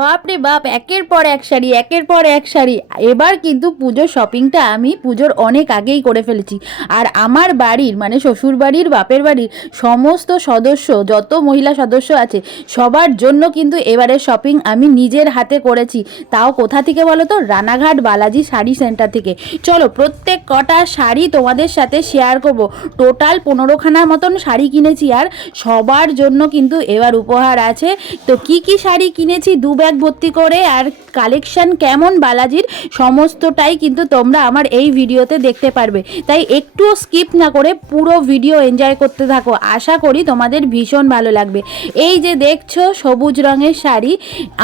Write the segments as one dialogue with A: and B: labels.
A: বাপরে বাপ, একের পর এক শাড়ি, একের পর এক শাড়ি। এবার কিন্তু পুজোর শপিংটা আমি পুজোর অনেক আগেই করে ফেলেছি। আর আমার বাড়ির মানে শ্বশুর বাড়ির, বাপের বাড়ির সমস্ত সদস্য, যত মহিলা সদস্য আছে, সবার জন্য কিন্তু এবারের শপিং আমি নিজের হাতে করেছি। তাও কোথা থেকে বলো তো? রানাঘাট বালাজি শাড়ি সেন্টার থেকে। চলো প্রত্যেক কটা শাড়ি তোমাদের সাথে শেয়ার করব। টোটাল পনেরোখানার মতন শাড়ি কিনেছি। আর সবার জন্য কিন্তু এবার উপহার আছে। তো কি কি শাড়ি কিনেছি? দু ব্যাগ ভর্তি করে আর কালেকশান কেমন বালাজির সমস্তটাই কিন্তু তোমরা আমার এই ভিডিওতে দেখতে পারবে। তাই একটুও স্কিপ না করে পুরো ভিডিও এনজয় করতে থাকো। আশা করি তোমাদের ভীষণ ভালো লাগবে। এই যে দেখছ সবুজ রঙের শাড়ি,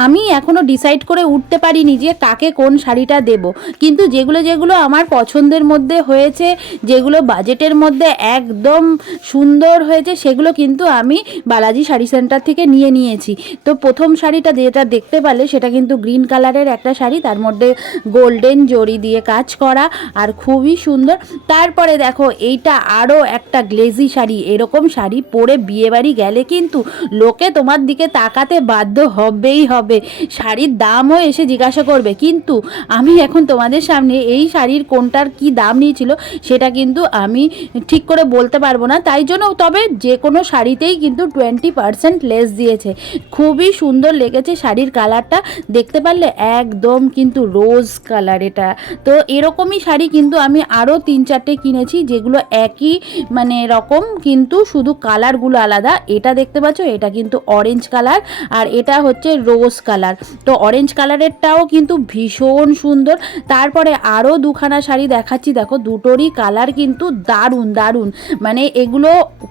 A: আমি এখনও ডিসাইড করে উঠতে পারিনি যে কাকে কোন শাড়িটা দেব। কিন্তু যেগুলো যেগুলো আমার পছন্দের মধ্যে হয়েছে, যেগুলো বাজেটের মধ্যে একদম সুন্দর হয়েছে, সেগুলো কিন্তু আমি বালাজি শাড়ি সেন্টার থেকে নিয়ে নিয়েছি। তো প্রথম শাড়িটা যেটা দেখতে পারলে সেটা কিন্তু গ্রিন কালারের একটা শাড়ি, তার মধ্যে গোল্ডেন জরি দিয়ে কাজ করা আর খুবই সুন্দর। তারপরে দেখো, এইটা আরও একটা গ্লেজি শাড়ি, এরকম শাড়ি পরে বিয়েবাড়ি গেলে কিন্তু লোকে তোমার দিকে তাকাতে বাধ্য হবেই হবে। শাড়ির দামও এসে জিজ্ঞাসা করবে, কিন্তু আমি এখন তোমাদের সামনে এই শাড়ির কোনটার কি দাম নিয়েছিল সেটা কিন্তু আমি ঠিক করে বলতে পারব না। তাই জন্য তবে যে কোনো শাড়িতেই কিন্তু টোয়েন্টি পার্সেন্ট লেস দিয়েছে। খুবই সুন্দর লেগেছে শাড়ির কালারটা দেখতে পারলে একদম কিন্তু রোজ কালার এটা। তো এরকমই শাড়ি কিন্তু আমি আরও তিন চারটে কিনেছি যেগুলো একই মানে রকম কিন্তু শুধু কালারগুলো আলাদা। এটা দেখতে পাচ্ছ, এটা কিন্তু অরেঞ্জ কালার আর এটা হচ্ছে রোজ কালার তো অরেঞ্জ কালারেরটাও কিন্তু ভীষণ সুন্দর। তারপরে আরও দুখানা শাড়ি দেখাচ্ছি। দেখো, দুটোরই কালার কিন্তু দারুণ দারুণ। মানে এগুলো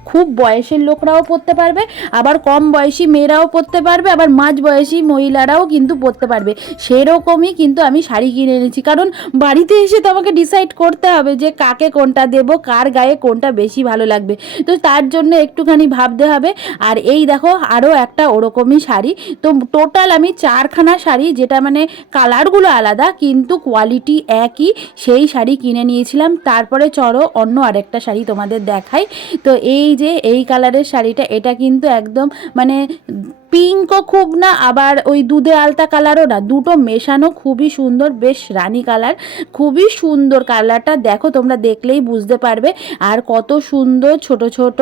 A: খুব বয়সের লোকরাও পরতে পারবে, আবার কম বয়সী মেয়েরাও পরতে পারবে, আবার মাঝ বয়সী মহিলারাও কিন্তু পরতে পারবে। সেরকমই কিন্তু আমি শাড়ি কিনে এনেছি। কারণ বাড়িতে এসে তো আমাকে ডিসাইড করতে হবে যে কাকে কোনটা দেব, কার গায়ে কোনটা বেশি ভালো লাগবে। তো তার জন্য একটুখানি ভাবতে হবে। আর এই দেখো, আরও একটা ওরকমই শাড়ি। তো টোটাল আমি চারখানা শাড়ি, যেটা মানে কালারগুলো আলাদা, কিন্তু কোয়ালিটি একই, সেই শাড়ি কিনে নিয়েছিলাম। তারপরে চলো অন্য আরেকটা শাড়ি তোমাদের দেখাই। তো এই যে এই কালারের শাড়িটা, এটা কিন্তু একদম মানে পিঙ্কও খুব না, আবার ওই দুধে আলতা কালারও না, দুটো মেশানো খুবই সুন্দর, বেশ রানী কালার, খুবই সুন্দর কালারটা। দেখো, তোমরা দেখলেই বুঝতে পারবে আর কত সুন্দর ছোট ছোট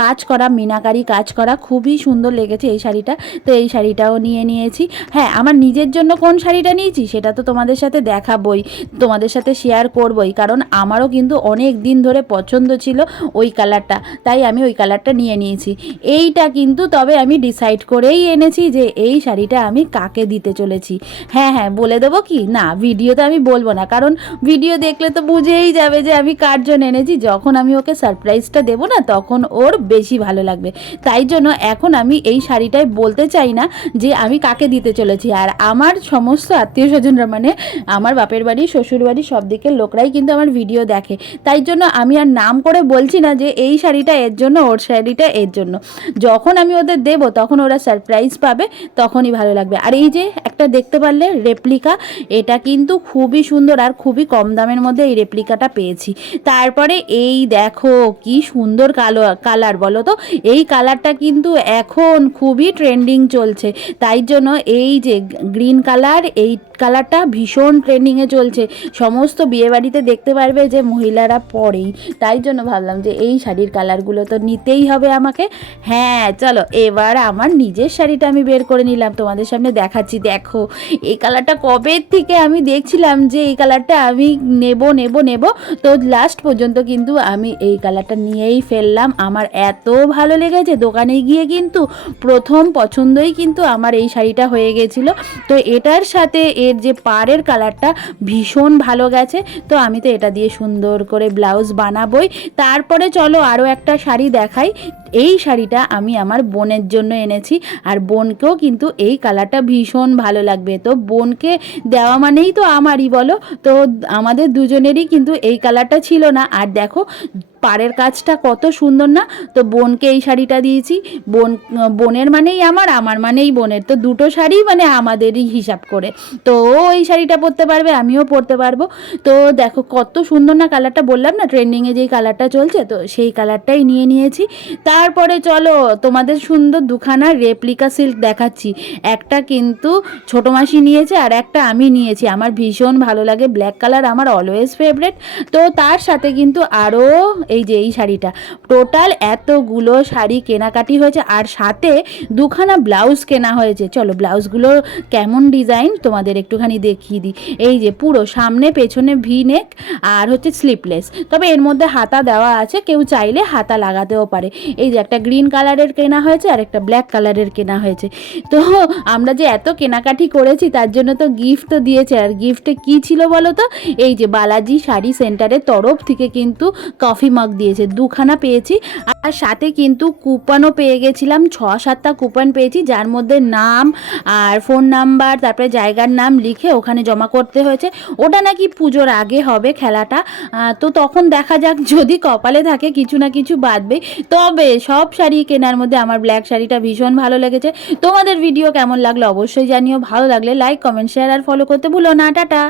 A: কাজ করা, মিনাকারি কাজ করা, খুবই সুন্দর লেগেছে এই শাড়িটা। তো এই শাড়িটাও নিয়ে নিয়েছি। হ্যাঁ আমার নিজের জন্য কোন শাড়িটা নিয়েছি, সেটা তো তোমাদের সাথে দেখাবই, তোমাদের সাথে শেয়ার করবই, কারণ আমারও কিন্তু অনেক দিন ধরে পছন্দ ছিল ওই কালারটা, তাই আমি ওই কালারটা নিয়ে নিয়েছি। এইটা কিন্তু তবে আমি ডিসাইড করেই এনেছি যে এই শাড়িটা আমি কাকে দিতে চলেছি? হ্যাঁ হ্যাঁ বলে দেবো কি? না, ভিডিওতে আমি বলব না। কারণ ভিডিও দেখলে তো বুঝেই যাবে যে আমি কার জন্য এনেছি। যখন আমি ওকে সারপ্রাইজটা দেবো না, তখন ওর বেশি ভালো লাগবে। তাই জন্য এখন আমি এই শাড়িটাই বলতে চাই না যে আমি কাকে দিতে চলেছি। আর আমার সমস্ত আত্মীয় স্বজনরা মানে আমার বাপের বাড়ি, শ্বশুর বাড়ি, সব দিকের লোকরাই কিন্তু আমার ভিডিও দেখে। তাই জন্য আমি আর নাম করে বলছি না যে এই শাড়িটা এর জন্য, ওর শাড়িটা এর জন্য। যখন আমি ওদের দেব, তখন ওরা সারপ্রাইজ পাবে, তখনই ভালো লাগবে। আর এই যে একটা দেখতে পারলে রেপ্লিকা এটা কিন্তু খুবই সুন্দর আর খুবই কম দামের মধ্যে এই রেপ্লিকাটা পেয়েছি। তারপরে এই দেখো কি সুন্দর কালো কালার বলো তো? এই কালারটা কিন্তু এখন খুবই ট্রেন্ডিং চলছে। তাই জন্য এই যে গ্রিন কালার এই কালারটা ভীষণ ট্রেন্ডিংয়ে চলছে। সমস্ত বিয়েবাড়িতে দেখতে পারবে যে মহিলারা পরেই। তাই জন্য ভাবলাম যে এই শাড়ির কালারগুলো তো নিতেই হবে আমাকে। হ্যাঁ চলো এবার আমার নিজের শাড়িটা আমি বের করে নিলাম। তোমাদের সামনে দেখাচ্ছি। দেখো, এই কালারটা কবে থেকে আমি দেখছিলাম যে এই কালারটা আমি নেব নেব নেব, তো লাস্ট পর্যন্ত কিন্তু আমি এই কালারটা নিয়েই ফেললাম। আমার এত ভালো লেগেছে, দোকানে গিয়ে কিন্তু প্রথম পছন্দই কিন্তু আমার এই শাড়িটা হয়ে গেছিল। তো এটার সাথে এর যে পাড়ের কালারটা ভীষণ ভালো গেছে। তো আমি তো এটা দিয়ে সুন্দর করে ব্লাউজ বানাবই। তারপরে চলো আরও একটা শাড়ি দেখাই। এই শাড়িটা আমি আমার বোনের জন্য এনেছি আর বোনকেও কিন্তু এই কালারটা ভীষণ ভালো লাগবে। তো বোনকে দেওয়া মানেই তো আমারই বলো। তো আমাদের দুজনেরই কিন্তু এই কালারটা ছিল না। আর দেখো পাড়ের কাজটা কত সুন্দর না? তো বোনকে এই শাড়িটা দিয়েছি। বোন, বোনের মানেই আমার আমার মানেই বোনের। তো দুটো শাড়ি মানে আমাদেরই হিসাব করে। তো ও এই শাড়িটা পরতে পারবে, আমিও পরতে পারব। তো দেখো কত সুন্দর না কালারটা বললাম না ট্রেন্ডিংয়ে যেই কালারটা চলছে, তো সেই কালারটাই নিয়ে নিয়েছি। তারপরে চলো তোমাদের সুন্দর দুখানা রেপ্লিকা সিল্ক দেখাচ্ছি। একটা কিন্তু ছোটো মাসি নিয়েছে আর একটা আমি নিয়েছি। আমার ভীষণ ভালো লাগে ব্ল্যাক কালার আমার অলওয়েজ ফেভারেট তো তার সাথে কিন্তু আরও এই যে এই শাড়িটা। টোটাল এতগুলো শাড়ি কেনাকাটি হয়েছে আর সাথে দুখানা ব্লাউজ কেনা হয়েছে। চলো, ব্লাউজগুলো কেমন ডিজাইন তোমাদের একটুখানি দেখিয়ে দিই। এই যে পুরো সামনে, পেছনে ভি নেক আর হচ্ছে স্লিপলেস তবে এর মধ্যে হাতা দেওয়া আছে, কেউ চাইলে হাতা লাগাতেও পারে। এই যে একটা গ্রিন কালারের কেনা হয়েছে আর একটা ব্ল্যাক কালারের কেনা হয়েছে। তো আমরা যে এত কেনাকাটি করেছি, তার জন্য তো গিফট তো দিয়েছে। আর গিফটে কি ছিল বলো তো? এই যে বালাজি শাড়ি সেন্টারের তরফ থেকে কিন্তু কফি মগ দিয়েছে, দুখানা পেয়েছি। আর সাথে কিন্তু কুপনও পেয়ে গেছিলাম, ছ, সাতটা কুপন পেয়েছি, যার মধ্যে নাম আর ফোন নাম্বার তারপরে জায়গার নাম লিখে ওখানে জমা করতে হয়েছে। ওটা নাকি পুজোর আগে হবে খেলাটা। তো তখন দেখা যাক, যদি কপালে থাকে কিছু না কিছু বাঁধবে তবে সব শাড়ি কেনার মধ্যে আমার ব্ল্যাক শাড়িটা ভীষণ ভালো লেগেছে। তোমাদের ভিডিও কেমন লাগল অবশ্যই জানিও। ভালো লাগলে লাইক কমেন্ট শেয়ার আর ফলো করতে ভুলো না। টাটা!